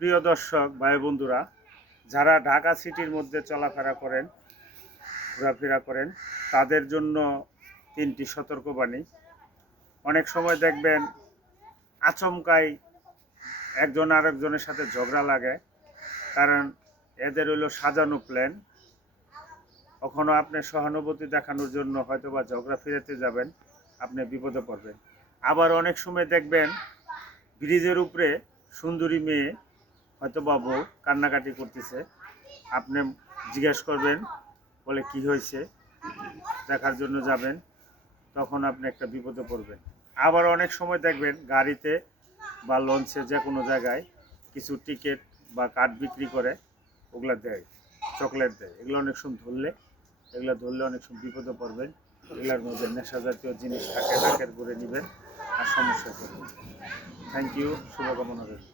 প্রিয় দর্শক ভাই বন্ধুরা, যারা ঢাকা সিটির মধ্যে চলাফেরা করেন, ঘোরাফেরা করেন, তাদের জন্য 3টি সতর্কবাণী। অনেক সময় দেখবেন আচমকাই একজন আরেকজনের সাথে ঝগড়া লাগে, কারণ এদের হলো সাজানো প্ল্যান। কখনো আপনি সহানুভূতি দেখানোর জন্য হয়তোবা ঝগড়া ফিরাতে যাবেন, আপনি বিপদে পড়বেন। আবার অনেক সময় দেখবেন ব্রিজের উপরে সুন্দরী মেয়ে হয়তো বাবু কান্নাকাটি করতেছে, আপনি জিজ্ঞেস করবেন, বলে কি হয়েছে, দেখার জন্য যাবেন, তখন আপনি একটা বিপদে পড়বেন। আবার অনেক সময় দেখবেন গাড়িতে বা লঞ্চে যে কোনো জায়গায় কিছু টিকিট বা কার্ড বিক্রি করে, ওগুলা দেয়, চকলেট দেয়। এগুলো অনেক সময় ধরলে অনেক সময় বিপদে পড়বেন। এগুলোর মধ্যে নেশা জাতীয় জিনিস থাকে, নাকের করে নেবেন আর সমস্যা করবেন। থ্যাংক ইউ, শুভকামনা রইল।